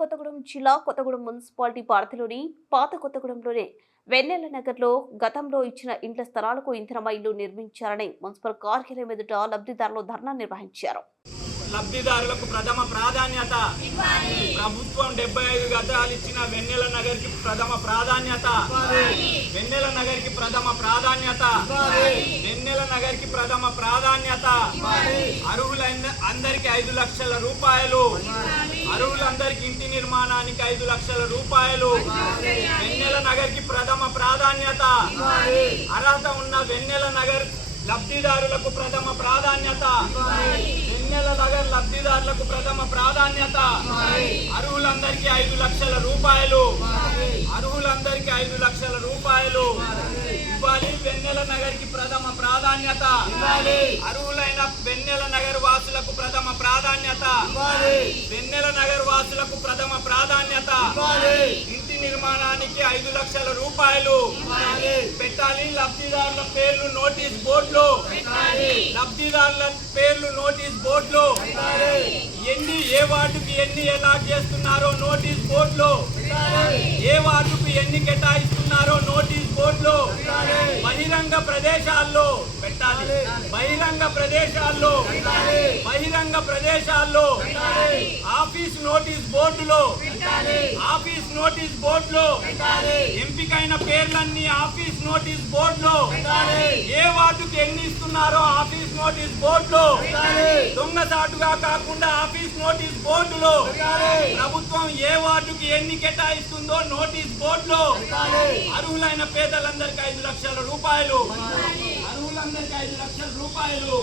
కొత్తగూడెం జిల్లా కొత్తగూడెం మున్సిపాలిటీ పరిధిలోని పాత కొత్తగూడెంలోనే వెన్నెల నగర్లో గతంలో ఇచ్చిన ఇండ్ల స్థలాలకు ఇంధనమ ఇల్లు నిర్మించారని మున్సిపల్ కార్యాలయం ఎదుట లబ్ధిదారులు ధర్నా నిర్వహించారు. లబ్ధిదారులకు ప్రథమ ప్రాధాన్యత ప్రభుత్వం డెబ్బై ఐదు గతాలు ఇచ్చిన వెన్నెల నగర్కి ప్రథమ ప్రాధాన్యత. వెన్నెల నగర్కి ప్రథమ ప్రాధాన్యత. వెన్నెల నగర్కి ప్రథమ ప్రాధాన్యత. అర్హులైన అందరికి ఐదు లక్షల రూపాయలు. అర్హులందరికి ఇంటి నిర్మాణానికి ఐదు లక్షల రూపాయలు. వెన్నెల నగర్కి ప్రథమ ప్రాధాన్యత. అర్హత ఉన్న వెన్నెల నగర్ లబ్ధిదారులకు ప్రథమ ప్రాధాన్యత. వెన్నెల నగర్ లబ్ధిదారులకు ప్రథమ ప్రాధాన్యత. అర్హులందరికీ ఐదు లక్షల రూపాయలు. అర్హులందరికీ ఐదు లక్షల రూపాయలు ఇవ్వాలి. వెన్నెల నగర్కి ప్రథమ ప్రాధాన్యత అర్హులైన వెన్నెల నగర్ వాసులకు ప్రథమ ప్రాధాన్యత వెన్నెల నగర్ వాసులకు ప్రథమ ప్రాధాన్యత ఇంటి నిర్మాణానికి ఐదు లక్షల రూపాయలు పెట్టాలి. లబ్ధిదారుల పేర్లు నోటీస్ బోర్డులు. లబ్ధిదారుల పేర్లు నోటీస్ బోర్డులు. ఎన్ని ఏ వార్డుకి ఎన్ని అలాట్ చేస్తున్నారో నోటీస్ బోర్డులు. ఏ వార్డుకు ఎన్ని కేటాయిస్తున్నారో నోటీస్ బోర్డులు. బహిరంగ ప్రదేశాల్లో పెట్టాలి. బహిరంగ ప్రదేశాల్లో బహిరంగ ప్రదేశాల్లో ఆఫీస్ నోటీస్ బోర్డులో ఆఫీస్ నోటీస్ బోర్డులో ఎంపికైన పేర్లన్నీ ఆఫీస్ నోటీస్ బోర్డులో ఏ వార్డుకి ఎన్ని ఇస్తున్నారో ఆఫీస్ నోటీస్ బోర్డులో దొంగసాటుగా కాకుండా ఆఫీస్ నోటీస్ బోర్డులో ప్రభుత్వం ఏ వార్డుకి ఎన్ని కేటాయిస్తుందో నోటీస్ బోర్డులో అర్హులైన పేదలందరికీ ఐదు లక్షల రూపాయలు. అర్హులందరికీ ఐదు లక్షల రూపాయలు.